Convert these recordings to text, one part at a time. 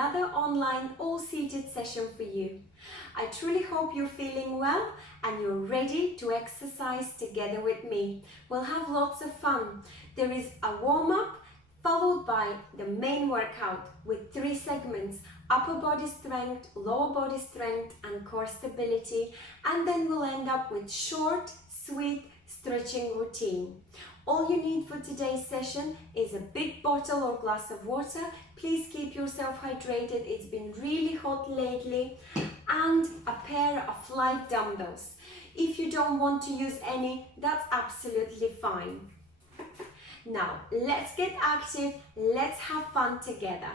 another online all-seated session for you. I truly hope you're feeling well and you're ready to exercise together with me. We'll have lots of fun. There is a warm-up followed by the main workout with 3 segments: upper body strength, lower body strength and core stability, and then we'll end up with short, sweet stretching routine. All you need for today's session is a big bottle or glass of water. Please keep yourself hydrated, it's been really hot lately, and a pair of light dumbbells. If you don't want to use any, that's absolutely fine. Now, let's get active, let's have fun together.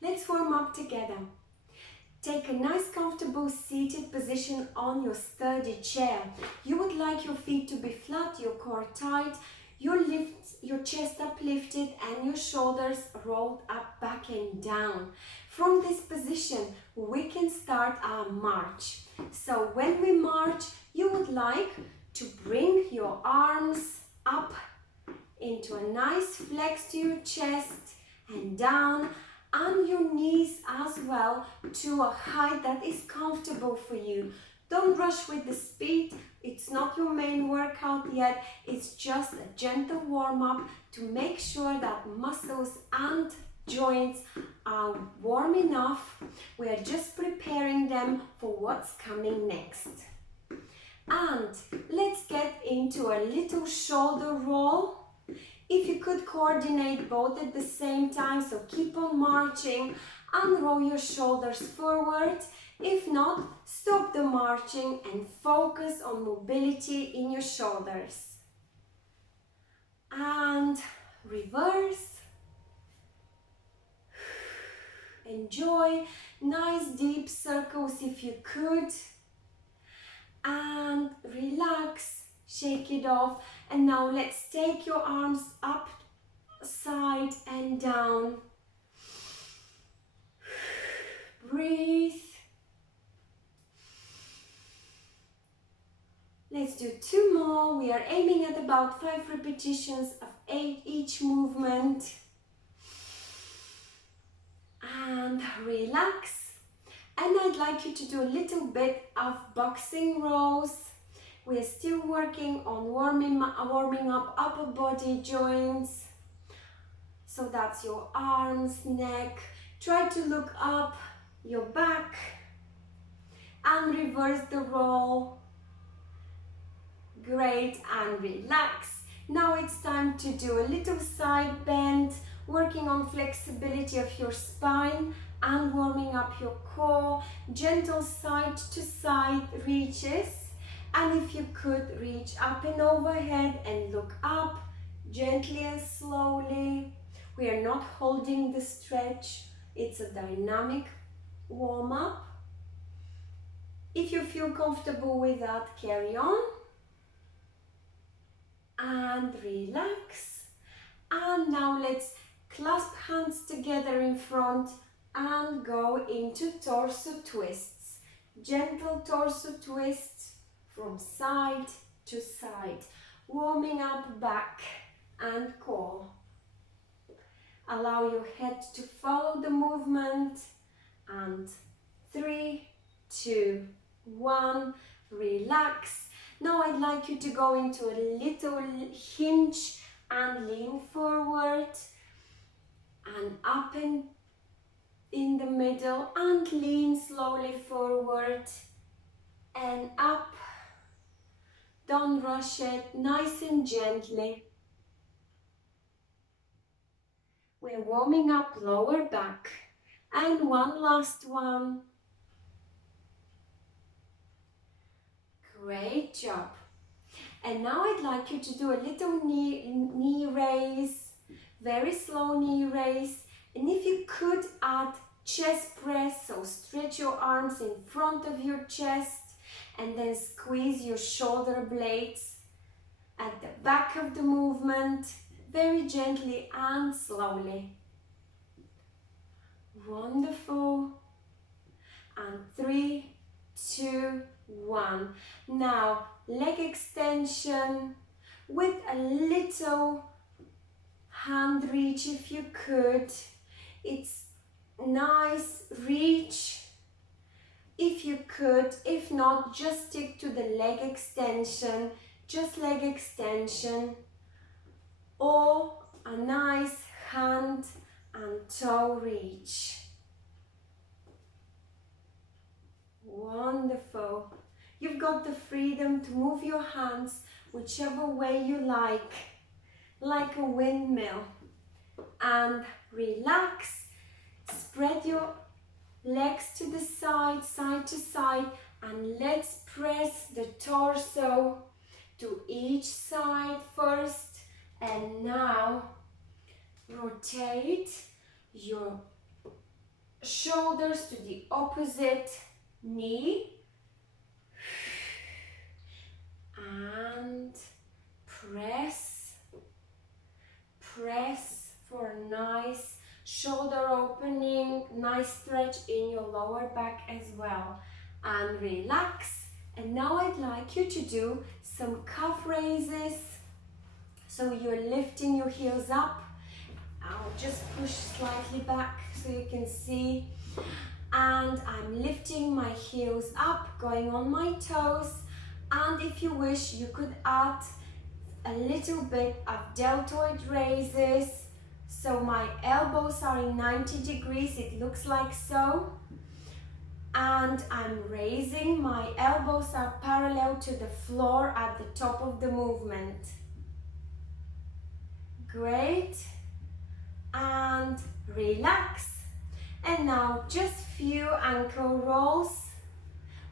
Let's warm up together. Take a nice comfortable seated position on your sturdy chair. You would like your feet to be flat, your core tight, your chest uplifted and your shoulders rolled up, back and down. From this position, we can start our march. So when we march, you would like to bring your arms up into a nice flex to your chest and down, and your knees as well to a height that is comfortable for you. Don't rush with the speed, it's not your main workout yet, it's just a gentle warm-up to make sure that muscles and joints are warm enough. We are just preparing them for what's coming next. And let's get into a little shoulder roll. If you could coordinate both at the same time, so keep on marching and roll your shoulders forward. If not, stop the marching and focus on mobility in your shoulders. And reverse. Enjoy nice deep circles if you could. And relax, shake it off. And now let's take your arms up, side and down. Breathe. Let's do 2 more. We are aiming at about 5 repetitions of 8 each movement. And relax. And I'd like you to do a little bit of boxing rows. We're still working on warming up upper body joints. So that's your arms, neck. Try to look up, your back, and reverse the roll. Great, and relax. Now it's time to do a little side bend, working on flexibility of your spine and warming up your core. Gentle side to side reaches. And if you could reach up and overhead and look up gently and slowly. We are not holding the stretch. It's a dynamic warm-up. If you feel comfortable with that, carry on. And relax. And now let's clasp hands together in front and go into torso twists. Gentle torso twists from side to side, warming up back and core. Allow your head to follow the movement. And 3, 2, 1, relax. Now I'd like you to go into a little hinge and lean forward and up and in the middle and lean slowly forward and up. Don't rush it, nice and gently. We're warming up lower back. And one last one. Great job. And now I'd like you to do a little knee raise, very slow knee raise. And if you could add chest press, so stretch your arms in front of your chest and then squeeze your shoulder blades at the back of the movement, very gently and slowly. Wonderful. And 3, 2, 1. Now leg extension with a little hand reach if you could. It's nice reach if you could. If not, just stick to the leg extension, just leg extension, or a nice hand and toe reach. Wonderful. You've got the freedom to move your hands whichever way you like a windmill. And relax. Spread your legs to the side, side to side, and let's press the torso to each side first. And now rotate your shoulders to the opposite knee and press for a nice shoulder opening, nice stretch in your lower back as well, and relax. And now I'd like you to do some calf raises. So you're lifting your heels up. I'll just push slightly back so you can see. And I'm lifting my heels up, going on my toes. And if you wish, you could add a little bit of deltoid raises. So my elbows are in 90 degrees, it looks like so. And I'm raising, my elbows are parallel to the floor at the top of the movement. Great. And relax. And now just few ankle rolls.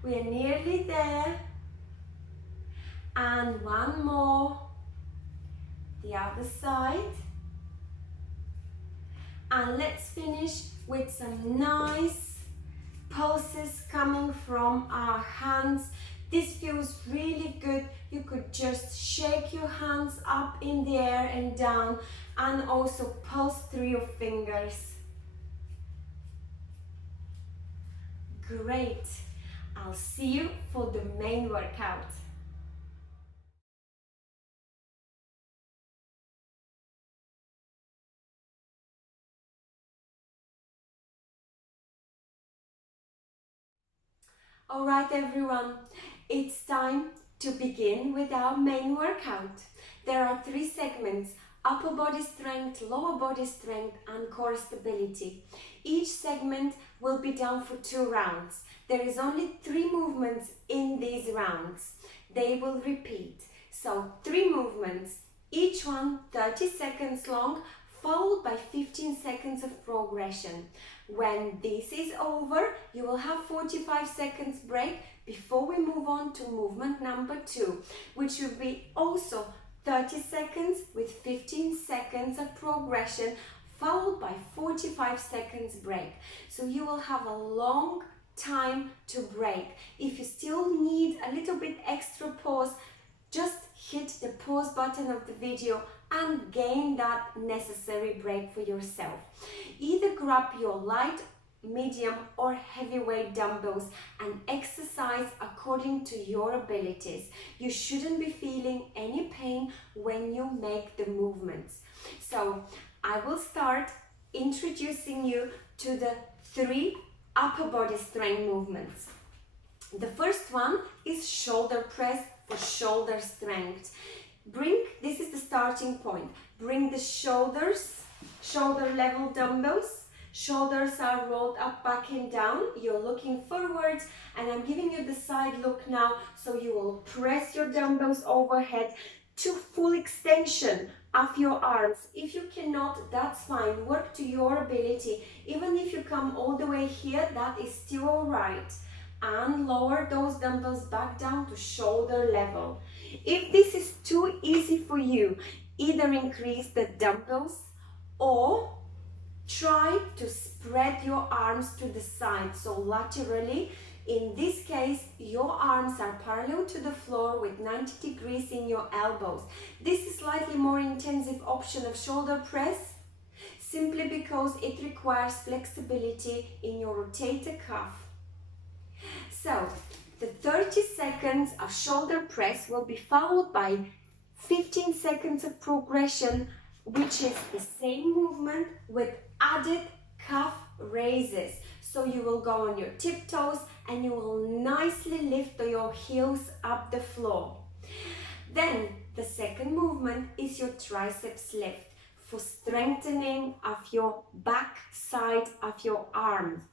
We are nearly there. And one more. The other side. And let's finish with some nice pulses coming from our hands. This feels really good. You could just shake your hands up in the air and down, and also pulse through your fingers. Great. I'll see you for the main workout. Alright everyone, it's time to begin with our main workout. There are 3 segments: upper body strength, lower body strength, and core stability. Each segment will be done for 2 rounds. There is only 3 movements in these rounds. They will repeat. So 3 movements, each one 30 seconds long, followed by 15 seconds of progression. When this is over, you will have 45 seconds break before we move on to movement number 2, which will be also 30 seconds with 15 seconds of progression, followed by 45 seconds break. So you will have a long time to break. If you still need a little bit extra pause, just hit the pause button of the video and gain that necessary break for yourself. Either grab your light, medium or heavyweight dumbbells and exercise according to your abilities. You shouldn't be feeling any pain when you make the movements. So I will start introducing you to the 3 upper body strength movements. The first one is shoulder press for shoulder strength. This is the starting point. Bring the shoulders, shoulder level dumbbells. Shoulders are rolled up, back and down. You're looking forwards, and I'm giving you the side look now. So you will press your dumbbells overhead to full extension of your arms. If you cannot, that's fine. Work to your ability. Even if you come all the way here, that is still all right. And lower those dumbbells back down to shoulder level. If this is too easy for you, either increase the dumbbells or try to spread your arms to the side, so laterally. In this case, your arms are parallel to the floor with 90 degrees in your elbows. This is slightly more intensive option of shoulder press, simply because it requires flexibility in your rotator cuff. So The 30 seconds of shoulder press will be followed by 15 seconds of progression, which is the same movement with added calf raises. So you will go on your tiptoes and you will nicely lift your heels up the floor. Then the second movement is your triceps lift for strengthening of your back side of your arm.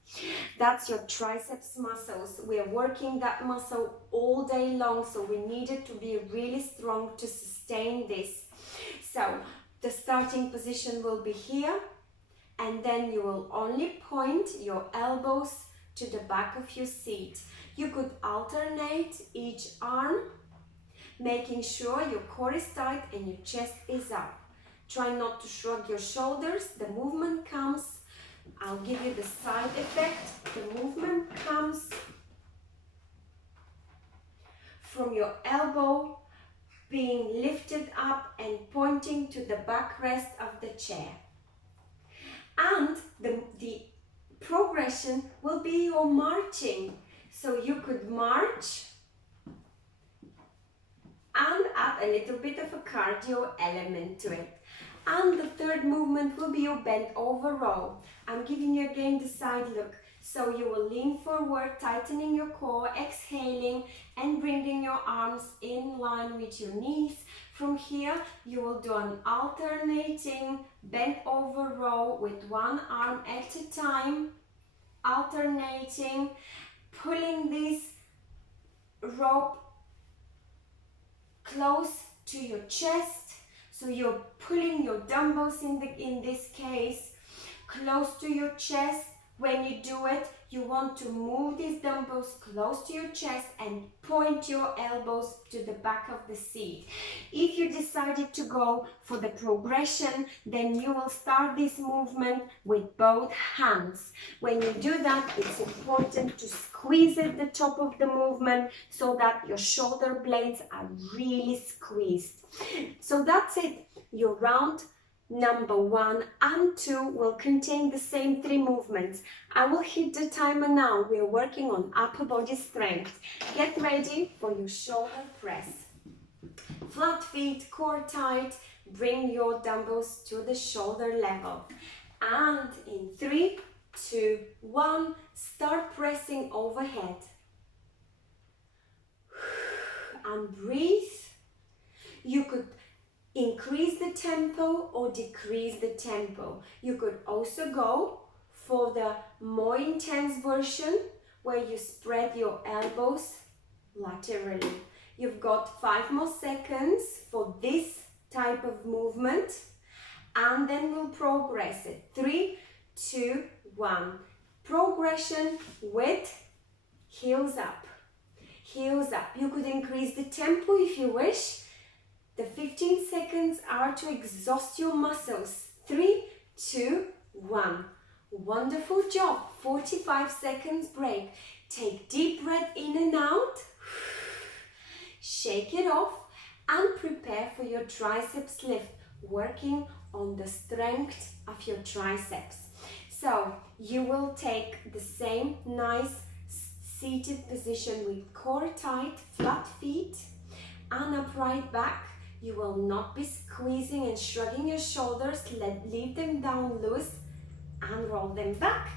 That's your triceps muscles. We are working that muscle all day long, so we need it to be really strong to sustain this. So the starting position will be here, and then you will only point your elbows to the back of your seat. You could alternate each arm, making sure your core is tight and your chest is up. Try not to shrug your shoulders. The movement comes. I'll give you the side effect. The movement comes from your elbow being lifted up and pointing to the backrest of the chair. And the progression will be your marching. So you could march and add a little bit of a cardio element to it. And the third movement will be your bent over row. I'm giving you again the side look. So you will lean forward, tightening your core, exhaling and bringing your arms in line with your knees. From here, you will do an alternating bent over row with one arm at a time, alternating, pulling this rope close to your chest. So you're pulling your dumbbells in this case close to your chest. When you do it, you want to move these dumbbells close to your chest and point your elbows to the back of the seat. If you decided to go for the progression, then you will start this movement with both hands. When you do that, it's important to squeeze at the top of the movement so that your shoulder blades are really squeezed. So that's it. Your round number 1 and 2 will contain the same 3 movements. I will hit the timer now. We are working on upper body strength. Get ready for your shoulder press. Flat feet, core tight. Bring your dumbbells to the shoulder level. And in 3, 2, 1, start pressing overhead. And breathe. You could increase the tempo or decrease the tempo. You could also go for the more intense version where you spread your elbows laterally. You've got 5 more seconds for this type of movement, and then we'll progress it. 3, 2, 1. Progression with heels up. Heels up. You could increase the tempo if you wish. The 15 seconds are to exhaust your muscles. 3, 2, 1. Wonderful job. 45 seconds break. Take deep breath in and out. Shake it off and prepare for your triceps lift, working on the strength of your triceps. So you will take the same nice seated position with core tight, flat feet and upright back. You will not be squeezing and shrugging your shoulders. Leave them down loose and roll them back.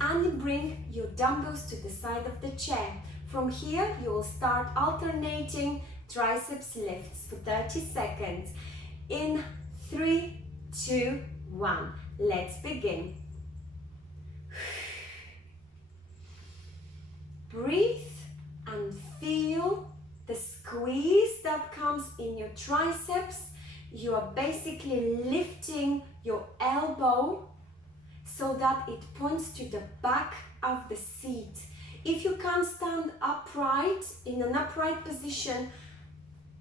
And bring your dumbbells to the side of the chair. From here, you will start alternating triceps lifts for 30 seconds. In 3, 2, 1. Let's begin. Breathe and feel the squeeze that comes in your triceps. You are basically lifting your elbow so that it points to the back of the seat. If you can't stand upright, in an upright position,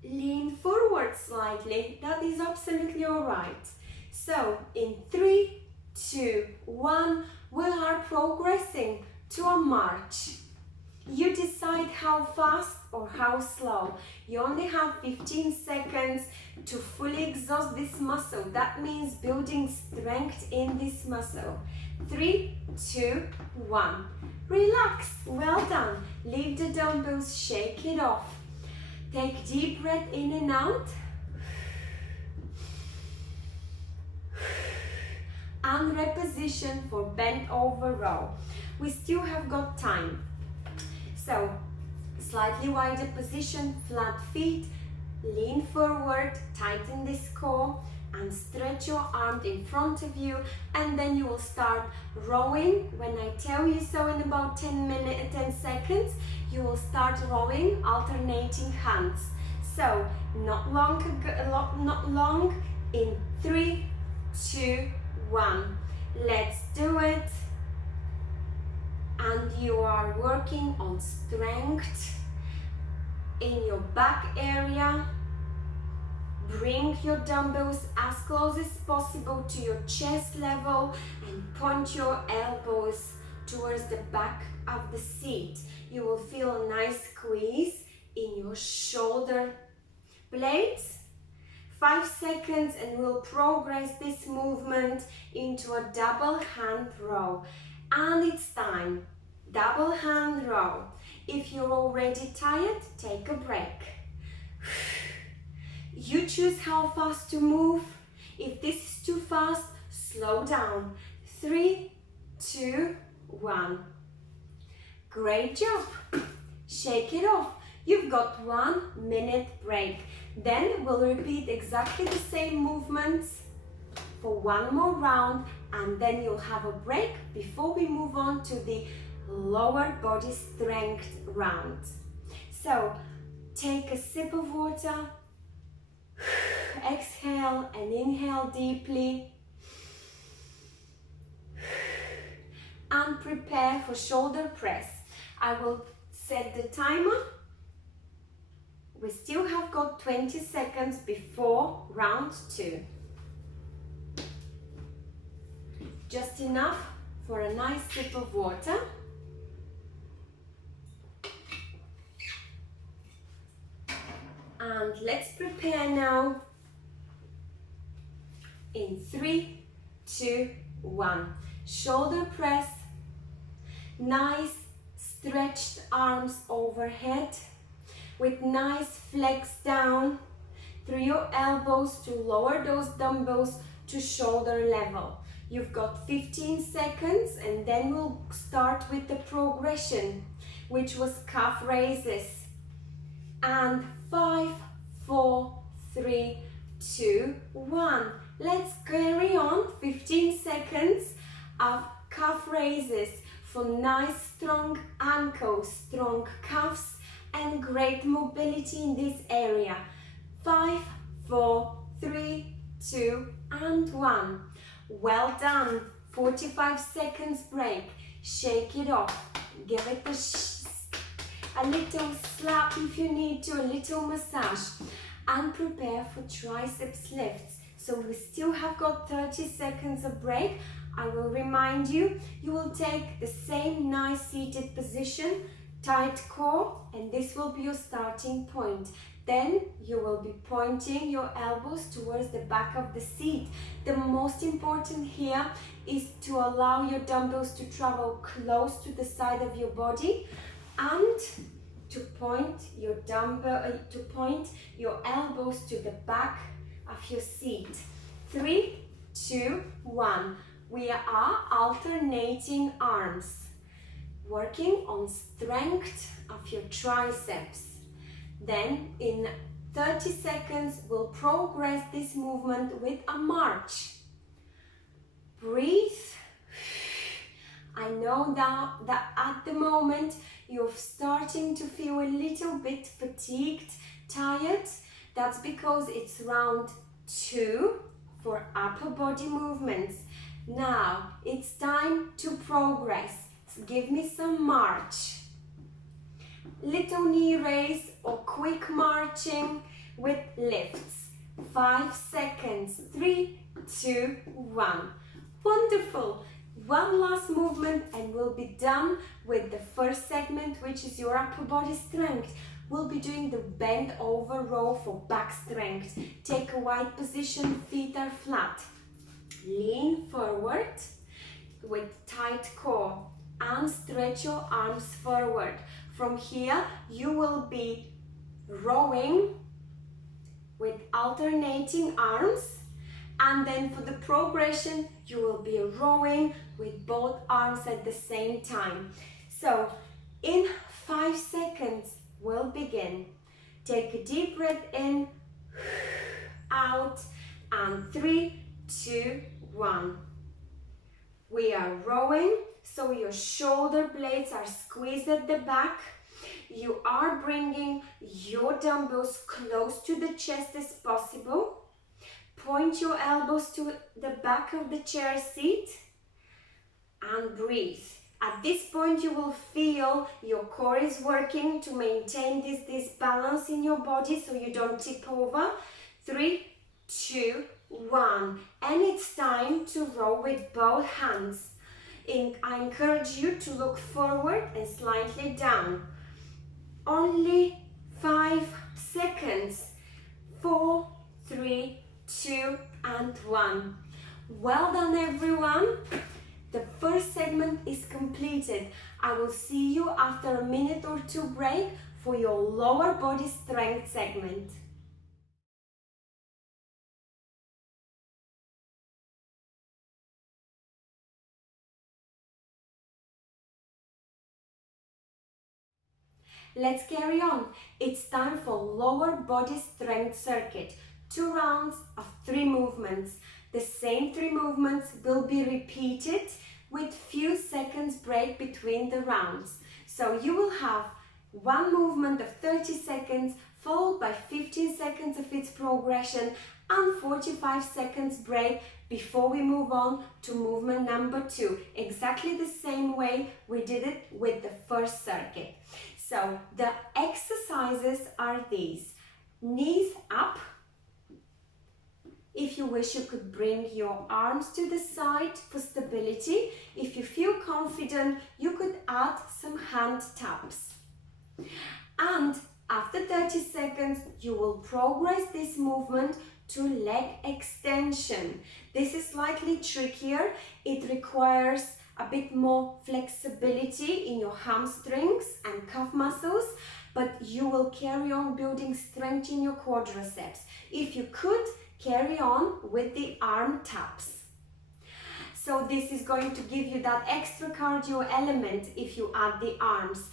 lean forward slightly. That is absolutely all right. So in 3, 2, 1, we are progressing to a march. You decide how fast or how slow. You only have 15 seconds to fully exhaust this muscle. That means building strength in this muscle. 3, 2, 1. Relax. Well done. Leave the dumbbells, shake it off. Take deep breath in and out. And reposition for bent over row. We still have got time. So, slightly wider position, flat feet, lean forward, tighten this core, and stretch your arms in front of you, and then you will start rowing. When I tell you so in about 10 seconds, you will start rowing, alternating hands. So, not long, in 3, 2, 1. Let's do it. And you are working on strength in your back area. Bring your dumbbells as close as possible to your chest level and point your elbows towards the back of the seat. You will feel a nice squeeze in your shoulder blades. 5 seconds and we'll progress this movement into a double hand row. And it's time. Double hand row. If you're already tired, take a break. You choose how fast to move. If this is too fast, slow down. 3, 2, 1. Great job. Shake it off. You've got 1 minute break. Then we'll repeat exactly the same movements for 1 more round, and then you'll have a break before we move on to the lower body strength round. So take a sip of water, exhale and inhale deeply, and prepare for shoulder press. I will set the timer. We still have got 20 seconds before round 2. Just enough for a nice sip of water. And let's prepare now in 3, 2, 1. Shoulder press. Nice stretched arms overhead with nice flex down through your elbows to lower those dumbbells to shoulder level. You've got 15 seconds and then we'll start with the progression, which was calf raises. And 5, 4, 3, 2, 1. Let's carry on 15 seconds of calf raises for nice strong ankles, strong calves, and great mobility in this area. 5, 4, 3, 2, and 1. Well done. 45 seconds break. Shake it off. Give it a little slap if you need to, a little massage, and prepare for triceps lifts. So we still have got 30 seconds of break. I will remind you, you will take the same nice seated position, tight core, and this will be your starting point. Then you will be pointing your elbows towards the back of the seat. The most important here is to allow your dumbbells to travel close to the side of your body and to point your elbows to the back of your seat. 3, 2, 1. We are alternating arms, working on strength of your triceps. Then in 30 seconds, we'll progress this movement with a march. Breathe. I know that at the moment you're starting to feel a little bit fatigued, tired. That's because it's round 2 for upper body movements. Now it's time to progress. Give me some march. Little knee raise or quick marching with lifts. 5 seconds. 3, 2, 1. Wonderful. One last movement and we'll be done with the first segment, which is your upper body strength. We'll be doing the bend over row for back strength. Take a wide position, feet are flat. Lean forward with tight core. and stretch your arms forward. From here, you will be rowing with alternating arms, and then for the progression, you will be rowing with both arms at the same time. So, in 5 seconds, we'll begin. Take a deep breath in, out, and 3, 2, 1. We are rowing, so your shoulder blades are squeezed at the back. You are bringing your dumbbells close to the chest as possible. Point your elbows to the back of the chair seat and breathe. At this point, you will feel your core is working to maintain this balance in your body so you don't tip over. 3, 2, 1. And it's time to row with both hands. I encourage you to look forward and slightly down. Only 5 seconds. 4, 3, 2, and 1. Well done, everyone. The first segment is completed. I will see you after a minute or two break for your lower body strength segment. Let's carry on. It's time for lower body strength circuit. 2 rounds of 3 movements. The same 3 movements will be repeated with few seconds break between the rounds. So you will have 1 movement of 30 seconds followed by 15 seconds of its progression and 45 seconds break before we move on to movement number 2. Exactly the same way we did it with the first circuit. So the exercises are these. Knees up. If you wish, you could bring your arms to the side for stability. If you feel confident, you could add some hand taps. And after 30 seconds, you will progress this movement to leg extension. This is slightly trickier. It requires a bit more flexibility in your hamstrings and calf muscles, but you will carry on building strength in your quadriceps. If you could, carry on with the arm taps. So this is going to give you that extra cardio element if you add the arms,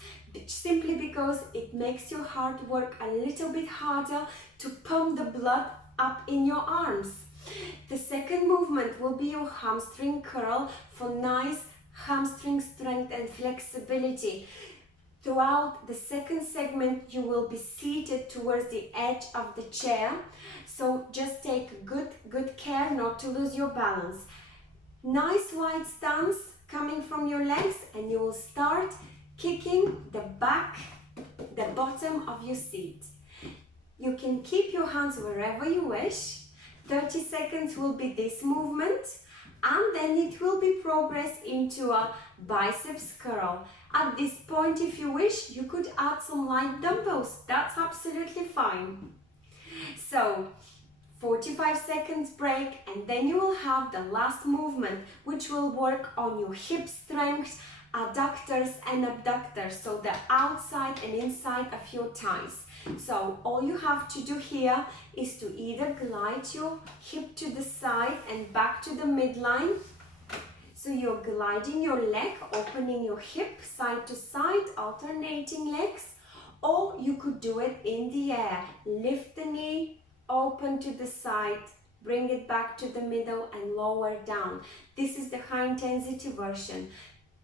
simply because it makes your heart work a little bit harder to pump the blood up in your arms. The second movement will be your hamstring curl for nice hamstring strength and flexibility. Throughout the second segment, you will be seated towards the edge of the chair, so just take good care not to lose your balance. Nice wide stance coming from your legs, and you will start kicking the bottom of your seat. You can keep your hands wherever you wish. 30 seconds will be this movement, and then it will be progressed into a biceps curl. At this point, if you wish, you could add some light dumbbells. That's absolutely fine. So 45 seconds break, and then you will have the last movement, which will work on your hip strength, adductors and abductors, so the outside and inside of your thighs. So all you have to do here is to either glide your hip to the side and back to the midline. So you're gliding your leg, opening your hip side to side, alternating legs, or you could do it in the air. Lift the knee, open to the side, bring it back to the middle and lower down. This is the high intensity version.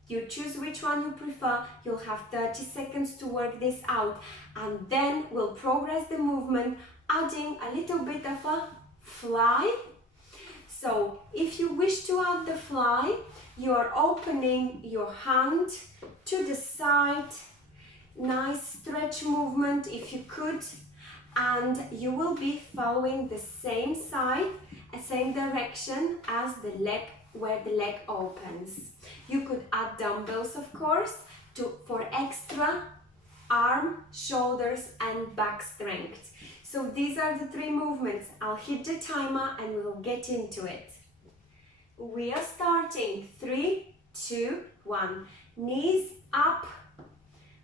You choose which one you prefer. You'll have 30 seconds to work this out, and then we'll progress the movement, adding a little bit of a fly. So if you wish to add the fly, you are opening your hand to the side, nice stretch movement if you could, and you will be following the same side, same direction as the leg, where the leg opens. You could add dumbbells, of course, for extra arm, shoulders and back strength. So these are the 3 movements. I'll hit the timer and we'll get into it. We are starting. 3, 2, 1. Knees up.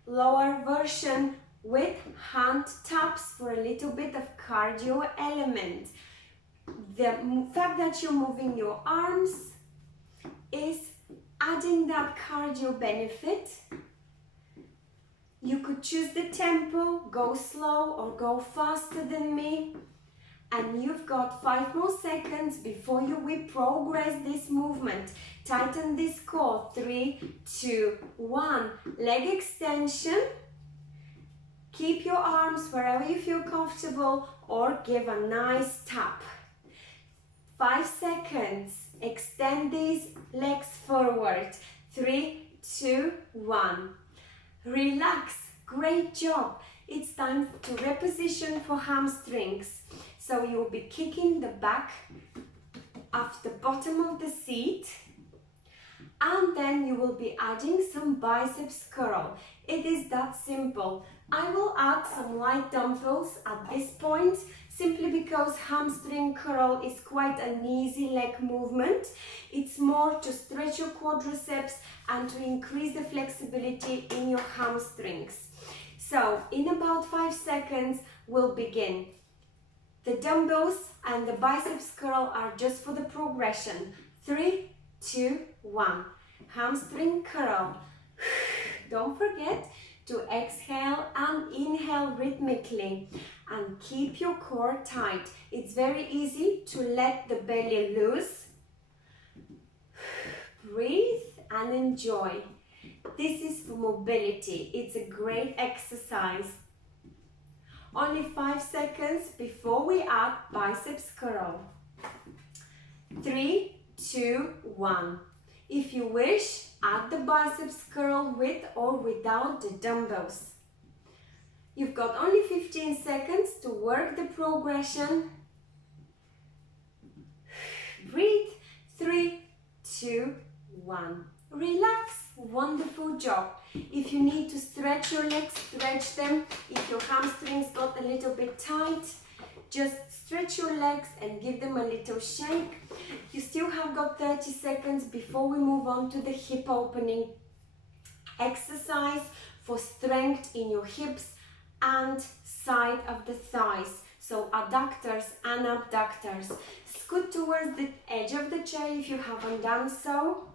Lower version with hand taps for a little bit of cardio element. The fact that you're moving your arms is adding that cardio benefit. You could choose the tempo, go slow or go faster than me. And you've got 5 more seconds before we progress this movement. Tighten this core. 3, 2, 1. Leg extension. Keep your arms wherever you feel comfortable or give a nice tap. 5 seconds. Extend these legs forward. 3, 2, 1. Relax. Great job. It's time to reposition for hamstrings. So you'll be kicking the back of the bottom of the seat, and then you will be adding some biceps curl. It is that simple. I will add some light dumbbells at this point, simply because hamstring curl is quite an easy leg movement. It's more to stretch your quadriceps and to increase the flexibility in your hamstrings. So in about 5 seconds, we'll begin. The dumbbells and the biceps curl are just for the progression. 3, 2, 1. Hamstring curl. Don't forget to exhale and inhale rhythmically and keep your core tight. It's very easy to let the belly loose. Breathe and enjoy. This is for mobility. It's a great exercise. Only 5 seconds before we add biceps curl. 3, 2, 1. If you wish, add the biceps curl with or without the dumbbells. You've got only 15 seconds to work the progression. Breathe. 3, 2, 1. Relax. Wonderful job. If you need to stretch your legs, stretch them. If your hamstrings got a little bit tight, just stretch your legs and give them a little shake. You still have got 30 seconds before we move on to the hip opening exercise for strength in your hips and side of the thighs. So adductors and abductors. Scoot towards the edge of the chair if you haven't done so.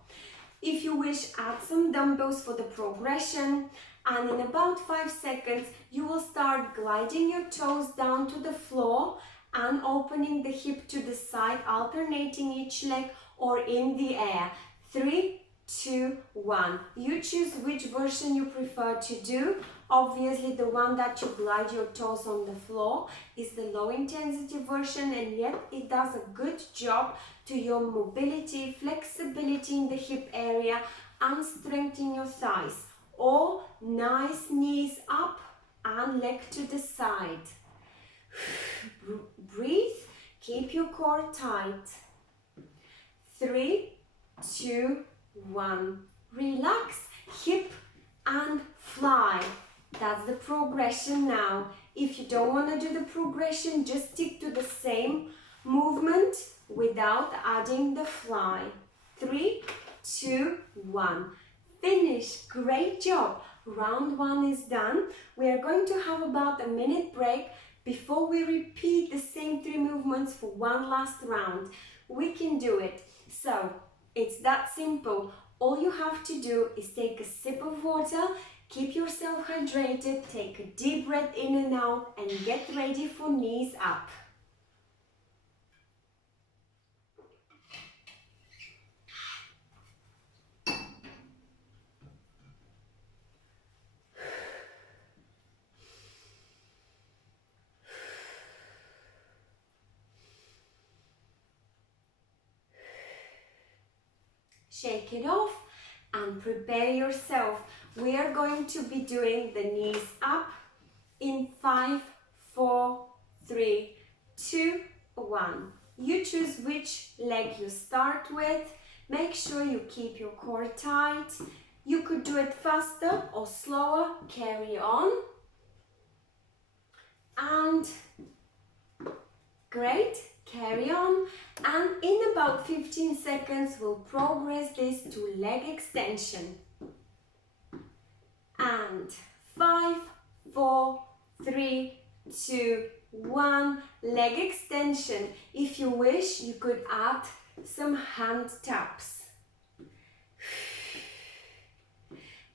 If you wish, add some dumbbells for the progression, and in about 5 seconds you will start gliding your toes down to the floor and opening the hip to the side, alternating each leg or in the air. 3, 2, 1. You choose which version you prefer to do. Obviously the one that you glide your toes on the floor is the low intensity version, and yet it does a good job to your mobility, flexibility in the hip area and strength in your thighs. Or nice knees up and leg to the side. Breathe, keep your core tight. 3, 2, 1. Relax, hip and fly. That's the progression now. If you don't want to do the progression, just stick to the same movement without adding the fly. 3, 2, 1. Finish. Great job. Round 1 is done. We are going to have about a minute break before we repeat the same 3 movements for one last round. We can do it. So it's that simple. All you have to do is take a sip of water, keep yourself hydrated, take a deep breath in and out, and get ready for knees up. Shake it off and prepare yourself. We are going to be doing the knees up in 5, 4, 3, 2, 1. You choose which leg you start with. Make sure you keep your core tight. You could do it faster or slower. Carry on. And great. carry on, and in about 15 seconds we'll progress this to leg extension. And 5, 4, 3, 2, 1, leg extension. If you wish, you could add some hand taps.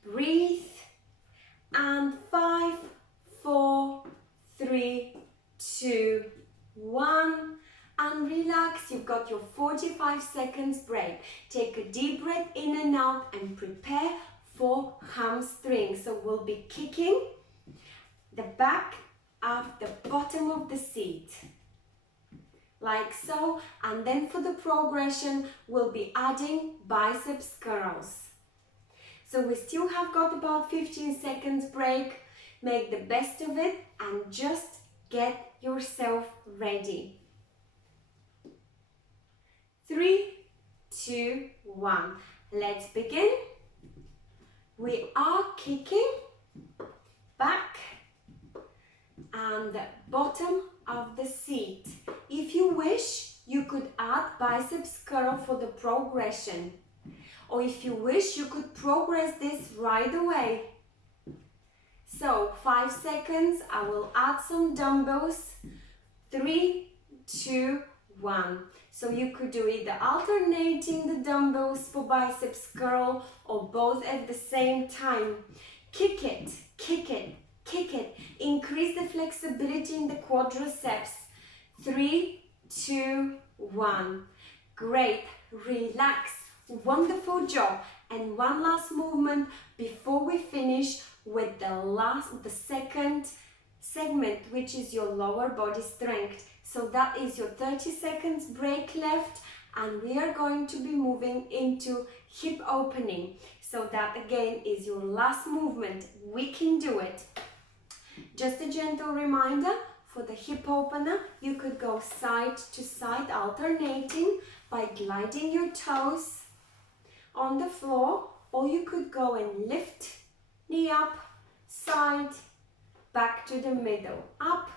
Breathe, and 5, 4, 3, 2, 1, and relax. You've got your 45 seconds break. Take a deep breath in and out and prepare for hamstring. So we'll be kicking the back of the bottom of the seat, like so, and then for the progression we'll be adding biceps curls. So we still have got about 15 seconds break. Make the best of it and just get yourself ready. 3, 2, 1. Let's begin. We are kicking back and the bottom of the seat. If you wish, you could add biceps curl for the progression. Or if you wish, you could progress this right away. So 5 seconds, I will add some dumbbells. 3, 2, 1. So you could do either alternating the dumbbells for biceps curl or both at the same time. Kick it, kick it, kick it. Increase the flexibility in the quadriceps. 3, 2, 1. Great. Relax. Wonderful job. And one last movement before we finish with the second segment, which is your lower body strength. So that is your 30 seconds break left, and we are going to be moving into hip opening. So that again is your last movement. We can do it. Just a gentle reminder, for the hip opener, you could go side to side alternating by gliding your toes on the floor, or you could go and lift, knee up, side, back to the middle, up,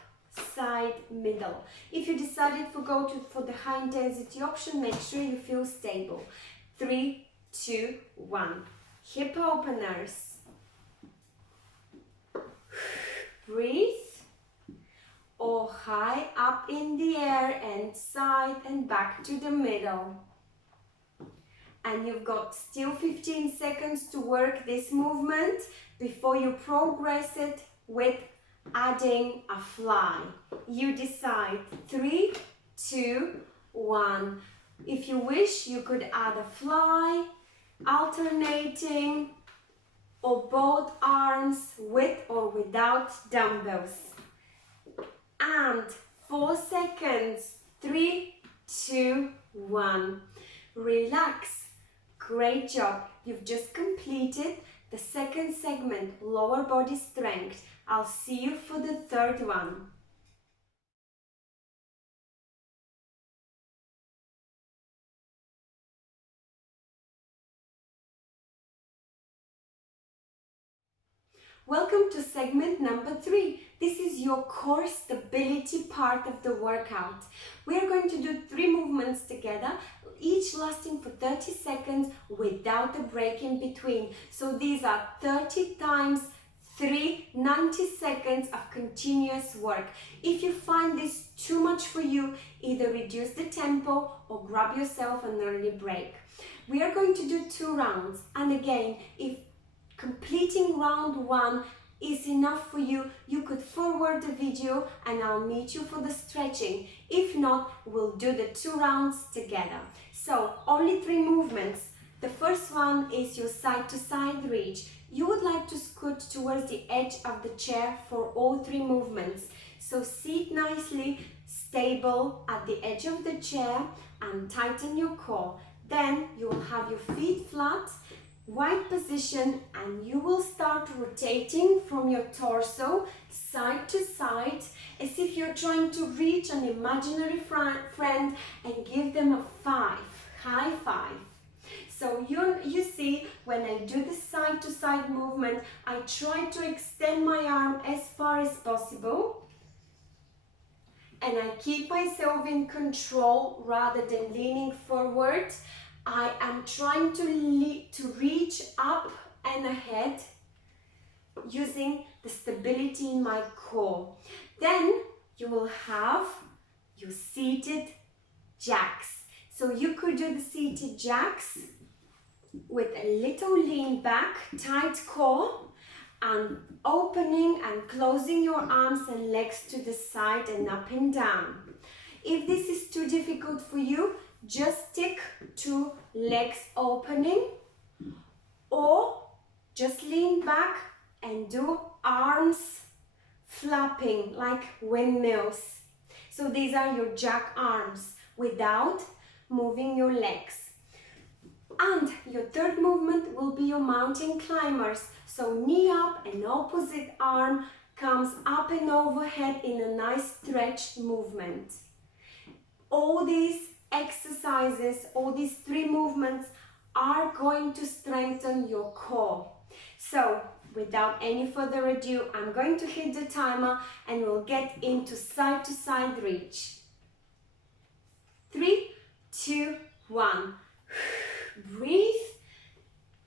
side, middle. If you decided to go for the high intensity option, make sure you feel stable. 3, 2, 1. Hip openers. Breathe. Or high up in the air and side and back to the middle. And you've got still 15 seconds to work this movement before you progress it with adding a fly. You decide. 3, 2, 1. If you wish, you could add a fly, alternating, or both arms with or without dumbbells. And 4 seconds. 3, 2, 1. Relax. Great job. You've just completed the second segment, lower body strength. I'll see you for the third one. Welcome to segment number 3. This is your core stability part of the workout. We are going to do 3 movements together, each lasting for 30 seconds without a break in between. So these are 30 times 3, 90 seconds of continuous work. If you find this too much for you, either reduce the tempo or grab yourself an early break. We are going to do 2 rounds, and again, if completing round 1 is enough for you, you could forward the video and I'll meet you for the stretching. If not, we'll do the 2 rounds together. So only 3 movements. The first one is your side to side reach. You would like to scoot towards the edge of the chair for all 3 movements. So sit nicely, stable at the edge of the chair and tighten your core. Then you will have your feet flat, wide position, and you will start rotating from your torso side to side as if you're trying to reach an imaginary friend and give them a 5, high 5. So you see, when I do the side to side movement, I try to extend my arm as far as possible. and I keep myself in control rather than leaning forward. I am trying to reach up and ahead using the stability in my core. Then you will have your seated jacks. So you could do the seated jacks with a little lean back, tight core, and opening and closing your arms and legs to the side and up and down. If this is too difficult for you, just stick to legs opening, or just lean back and do arms flapping like windmills. So these are your jack arms without moving your legs. And your third movement will be your mountain climbers. So knee up and opposite arm comes up and overhead in a nice stretched movement. All these exercises, all these 3 movements are going to strengthen your core. So without any further ado, I'm going to hit the timer and we'll get into side to side reach. 3, 2, 1. Breathe.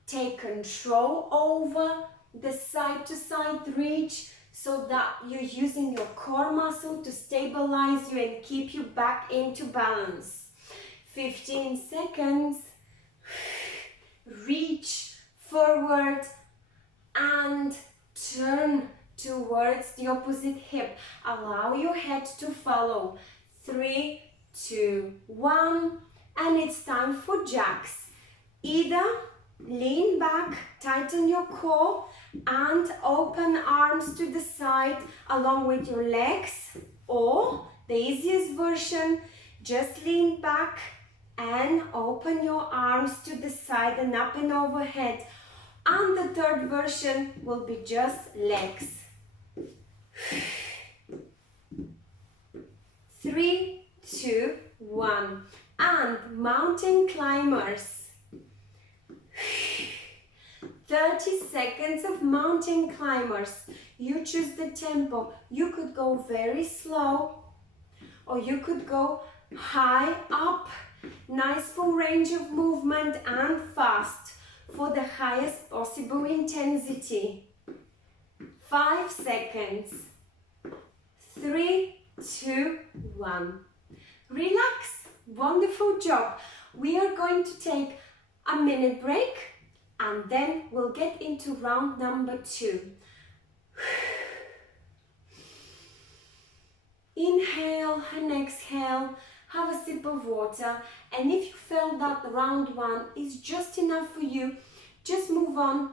Take control over the side to side reach so that you're using your core muscle to stabilize you and keep you back into balance. 15 seconds. Reach forward and turn towards the opposite hip. Allow your head to follow. 3, 2, 1, and it's time for jacks. Either lean back, tighten your core, and open arms to the side along with your legs, or the easiest version, just lean back and open your arms to the side and up and overhead. And the third version will be just legs. 3, 2, 1. And mountain climbers. 30 seconds of mountain climbers. You choose the tempo. You could go very slow, or you could go high up. Nice full range of movement and fast for the highest possible intensity. 5 seconds. 3, 2, 1. Relax. Wonderful job. We are going to take a minute break and then we'll get into round number 2. Inhale and exhale. Have a sip of water, and if you felt that round 1 is just enough for you, just move on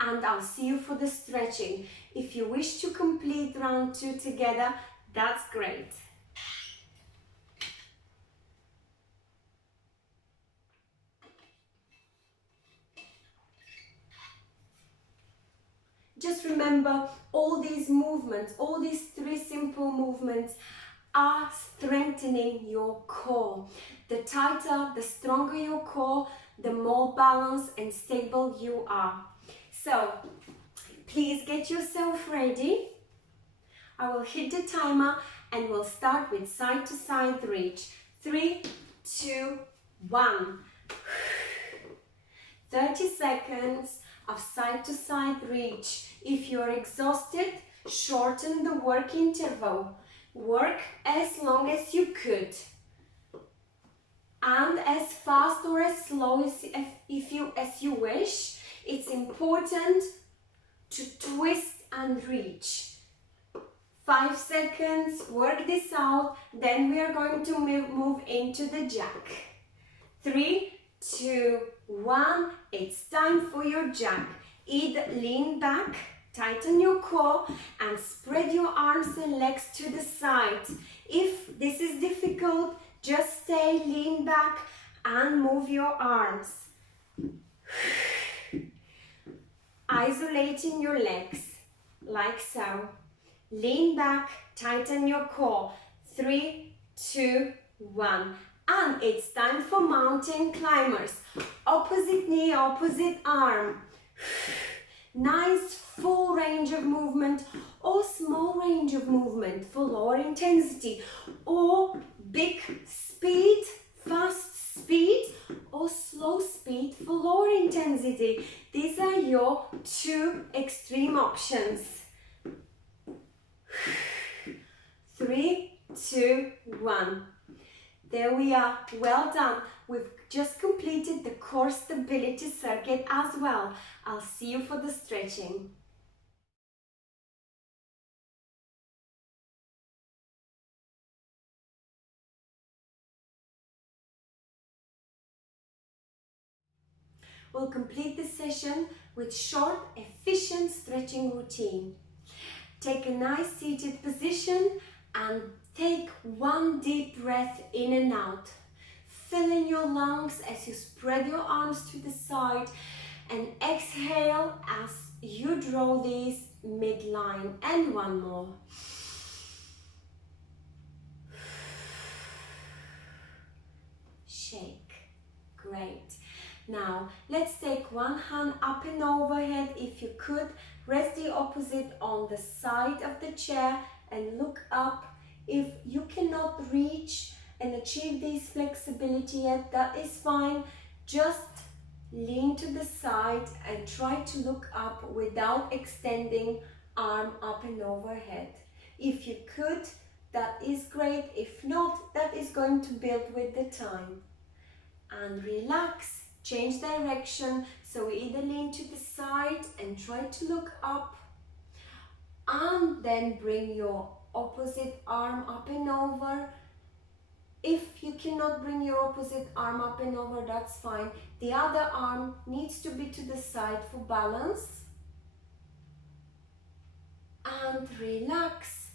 and I'll see you for the stretching. If you wish to complete round 2 together, that's great. Just remember, all these movements, all these 3 simple movements are strengthening your core. The tighter, the stronger your core, the more balanced and stable you are. So, please get yourself ready. I will hit the timer and we'll start with side to side reach. 3, 2, 1. 30 seconds of side to side reach. If you're exhausted, shorten the work interval. Work as long as you could, and as fast or as slow as you wish. It's important to twist and reach. 5 seconds, work this out, then we are going to move into the jack. 3, 2, 1, it's time for your jack. Either lean back, tighten your core and spread your arms and legs to the side. If this is difficult, just stay lean back and move your arms. Isolating your legs, like so. Lean back, tighten your core. 3, 2, 1. And it's time for mountain climbers. Opposite knee, opposite arm. Nice full range of movement or small range of movement for lower intensity, or big speed, fast speed, or slow speed for lower intensity. These are your two extreme options. 3, 2, 1. There we are, well done. We've just completed the core stability circuit as well. I'll see you for the stretching. We'll complete the session with short, efficient stretching routine. Take a nice seated position and take one deep breath in and out. Fill in your lungs as you spread your arms to the side and exhale as you draw these midline. And one more. Shake. Great. Now, let's take one hand up and overhead. If you could, rest the opposite on the side of the chair and look up. If you cannot reach and achieve this flexibility yet, that is fine. Just lean to the side and try to look up without extending arm up and overhead. If you could, that is great. If not, that is going to build with the time. And relax. Change direction, so either lean to the side and try to look up, and then bring your opposite arm up and over. If you cannot bring your opposite arm up and over, that's fine. The other arm needs to be to the side for balance. And relax.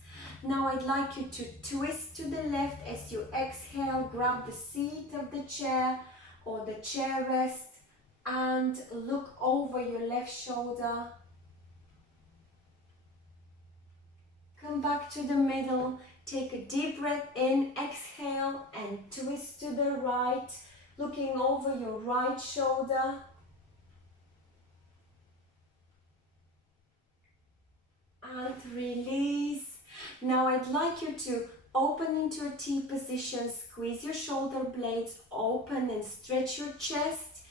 Now I'd like you to twist to the left as you exhale, grab the seat of the chair or the chair rest and look over your left shoulder. Come back to the middle, take a deep breath in, exhale and twist to the right, looking over your right shoulder. And release. Now I'd like you to open into a T position, squeeze your shoulder blades open and stretch your chest.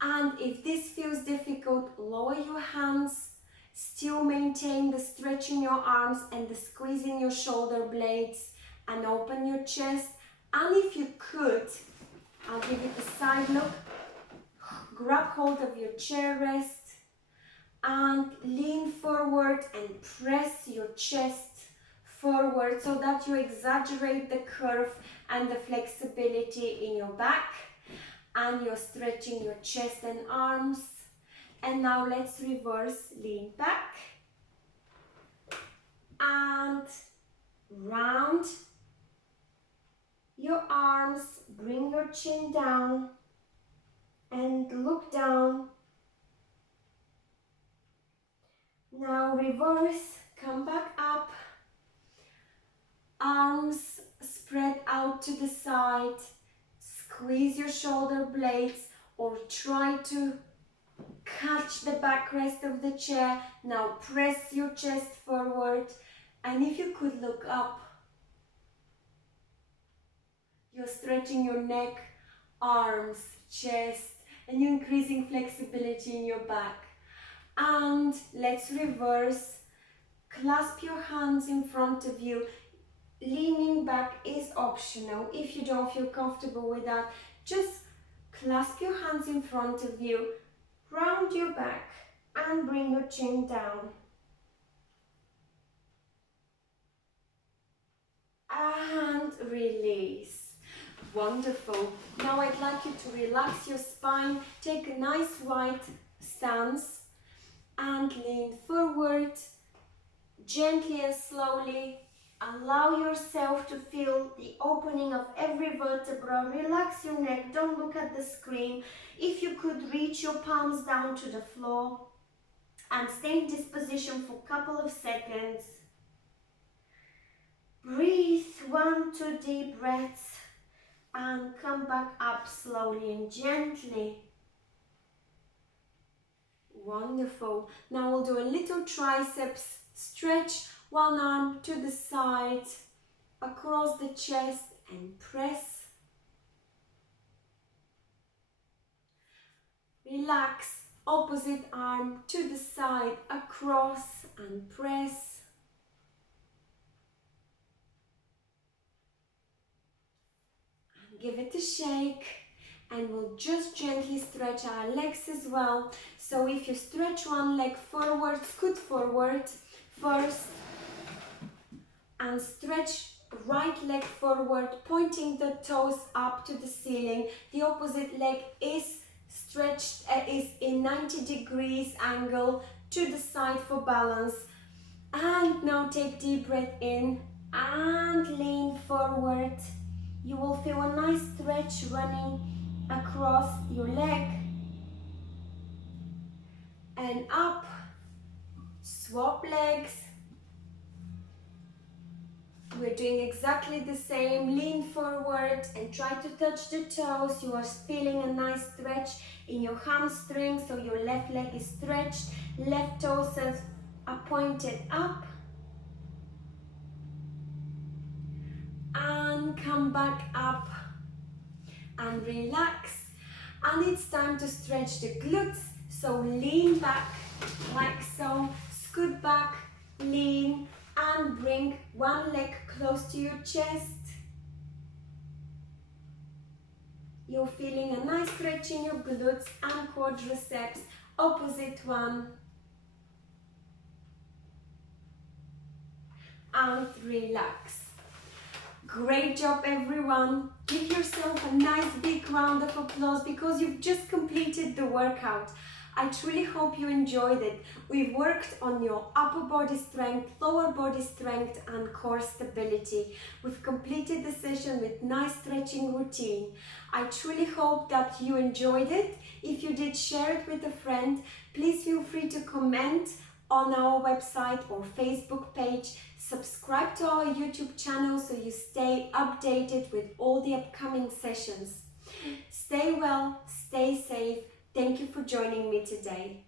And if this feels difficult, lower your hands, still maintain the stretch in your arms and the squeeze in your shoulder blades and open your chest. And if you could, I'll give you a side look, grab hold of your chair rest and lean forward and press your chest forward so that you exaggerate the curve and the flexibility in your back, and you're stretching your chest and arms. And now let's reverse, lean back and round your arms, bring your chin down and look down. Now reverse, come back up. Arms spread out to the side, squeeze your shoulder blades or try to catch the backrest of the chair. Now press your chest forward and if you could look up, you're stretching your neck, arms, chest and you're increasing flexibility in your back. And let's reverse, clasp your hands in front of you. Leaning back is optional. If you don't feel comfortable with that, just clasp your hands in front of you, round your back and bring your chin down. And release. Wonderful. Now I'd like you to relax your spine, take a nice wide stance and lean forward, gently and slowly. Allow yourself to feel the opening of every vertebra. Relax your neck, don't look at the screen. If you could, reach your palms down to the floor and stay in this position for a couple of seconds. Breathe 1-2 deep breaths and come back up slowly and gently. Wonderful. Now we'll do a little triceps Stretch one arm to the side, across the chest and press. Relax, opposite arm to the side, across and press. And give it a shake. And we'll just gently stretch our legs as well. So if you stretch one leg forward, scoot forward first. And stretch right leg forward, pointing the toes up to the ceiling. The opposite leg is stretched, is in 90 degrees angle to the side for balance. And now take deep breath in and lean forward. You will feel a nice stretch running across your leg. And up, swap legs. We're doing exactly the same. Lean forward and try to touch the toes. You are feeling a nice stretch in your hamstring, so your left leg is stretched. Left toes are pointed up. And come back up and relax. And it's time to stretch the glutes. So lean back like so. Scoot back, lean, and bring one leg close to your chest. You're feeling a nice stretch in your glutes and quadriceps. Opposite one. And relax. Great job, everyone. Give yourself a nice big round of applause because you've just completed the workout. I truly hope you enjoyed it. We've worked on your upper body strength, lower body strength and core stability. We've completed the session with nice stretching routine. I truly hope that you enjoyed it. If you did, share it with a friend. Please feel free to comment on our website or Facebook page. Subscribe to our YouTube channel so you stay updated with all the upcoming sessions. Stay well, stay safe. Thank you for joining me today.